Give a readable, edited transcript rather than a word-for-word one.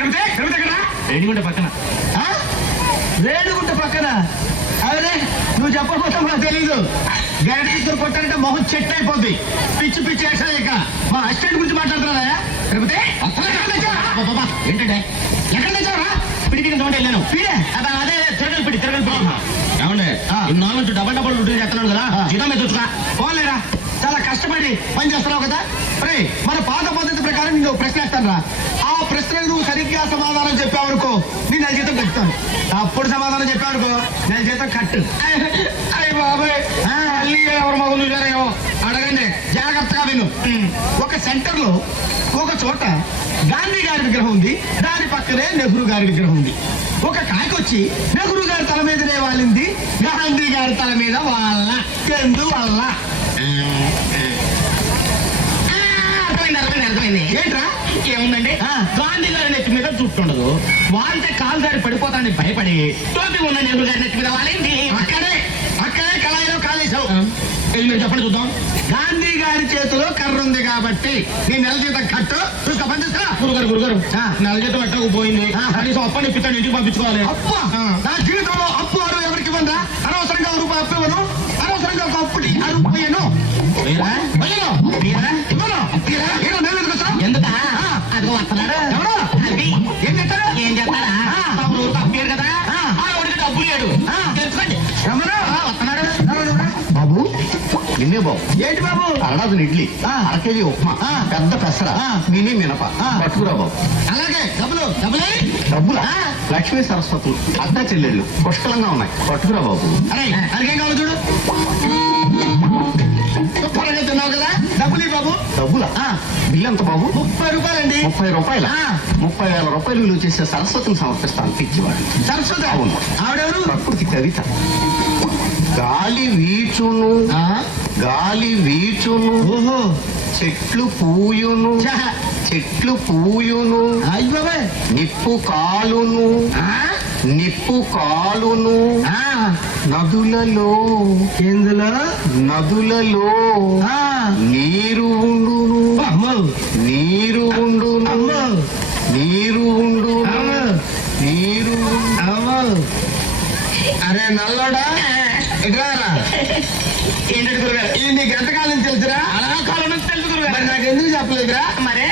రేణిగుంట పక్కన. రేణిగుంట పక్కన? అదే నువ్వు చెప్పకపోతే మాకు తెలీదు. గడ్డ కొట్టాలంటే మొహం చెట్టు అయిపోద్ది. పిచ్చి పిచ్చి యాక్షన్ ఇక మా అసిస్టెంట్ గురించి మాట్లాడుతున్నారా? తిరుపతి ఏంటంటే ఎక్కడ తెచ్చావరా? పిడి కింద వెళ్ళాను. పిడే అదే తిరగలు పిడి ఏమండే నాలుగు నుంచి డబల్ డ్యూటీ చేస్తున్నాడు కదా, జీతం మీద చూసుకా పోలేరా. చాలా కష్టపడి పని చేస్తున్నావు కదా. రే మన పాత పద్ధతి ప్రకారం నేను ప్రశ్న వేస్తాను. ఆ ప్రశ్నకు నువ్వు సరిగ్గా సమాధానం చెప్పావనుకో నేను నెల జీతం కట్టుతాను. అప్పుడు సమాధానం చెప్పావనుకో నెల జీతం కట్టు. అయ్యి బాబాయ్ మళ్ళీ ఎవరు మగలు చూసారేమో అడగండి, జాగ్రత్తగా విను. ఒక సెంటర్ లో ఒక చోట గాంధీ గారి విగ్రహం ఉంది, దాని పక్కనే నెహ్రూ గారి విగ్రహం ఉంది. ఒక కాయకొచ్చి నెహ్రూ గారి తల మీదనే వాలింది, గాంధీ గారి తల మీద వాళ్ళ ఎందువల్ల? అర్థమైంది. ఏంట్రా? ఏముందండి, గాంధీ గారి నెత్తి మీద చుట్టుండదు, వాళ్ళతే కాలు దారి పడిపోతానని భయపడి టోపీ ఉన్న నెహ్రూ గారి నెత్తి మీద వాలింది. అక్కడే కళాయిలో కాలేసావు. మీరు చెప్పండి చూద్దాం. గాంధీ గారి చేతిలో కర్ర ఉంది కాబట్టి నీ నెల జీతం కట్టు. చూసుకో పని చూసుకో. గురుగారు నెల జీతం ఎట్టకు పోయింది, కనీసం అప్పని ఇప్పించాను, ఇంటికి పంపించుకోవాలి. అప్పు నా జీవితంలో అప్పు అరువు ఎవరికి ఇవ్వందా? అనవసరంగా రూపాయి అప్పు ఇవ్వను, అనవసరంగా ఒక అప్పుటి అరువు పోయాను. ఎందుకా అదిగో వస్తున్నాడు. ఏం చేస్తారా? తప్పేరు కదా, డబ్బు లేడు తెలుసుకోండి. వస్తున్నాడు బాబు. నిన్నే బాబు. ఏంటి బాబు? అరడాదులు ఇడ్లీ, అరకేజీ ఉప్మా, పెద్ద పెసర, మినీ మినప పట్టుకురా బాబు. అలాగే డబ్బులా? లక్ష్మీ సరస్వతులు అత్త చెల్లెళ్ళు పుష్కలంగా ఉన్నాయి, పట్టుకురా బాబు. అరే అడిగేం కావాలి చూడు. త్వరగా తిన్నావు కదా, డబ్బులు బాబు. డబ్బులా? బిల్లు ఎంత బాబు? 30 రూపాయలండి. 30 రూపాయల? 30,000 రూపాయలు విలువ చేసే సరస్వతిని సమర్పిస్తాను. పిచ్చివాడు. సరస్వతి? అవును. ఆవిడెవరు? ప్రకృతి కవిత. గాలి వీచును, గాలి వీచును, చెట్లు పూయును, చెట్లు పూయును, నిప్పు కాలును, నిప్పు కాలును, నదులలో నదులలో నీరు ఉండును, నీరు ఉండును, నీరు ఉండును, నీరు. అరే నల్లోడా ఎటురారా? ఏంటంటే గురుగారు ఇది నీకు ఎంతకాలం తెలుసురా? అలా కాలం నుంచి తెలుసు గురుగారు. మరి నాకు ఎందుకు చెప్పలేదురా? మరే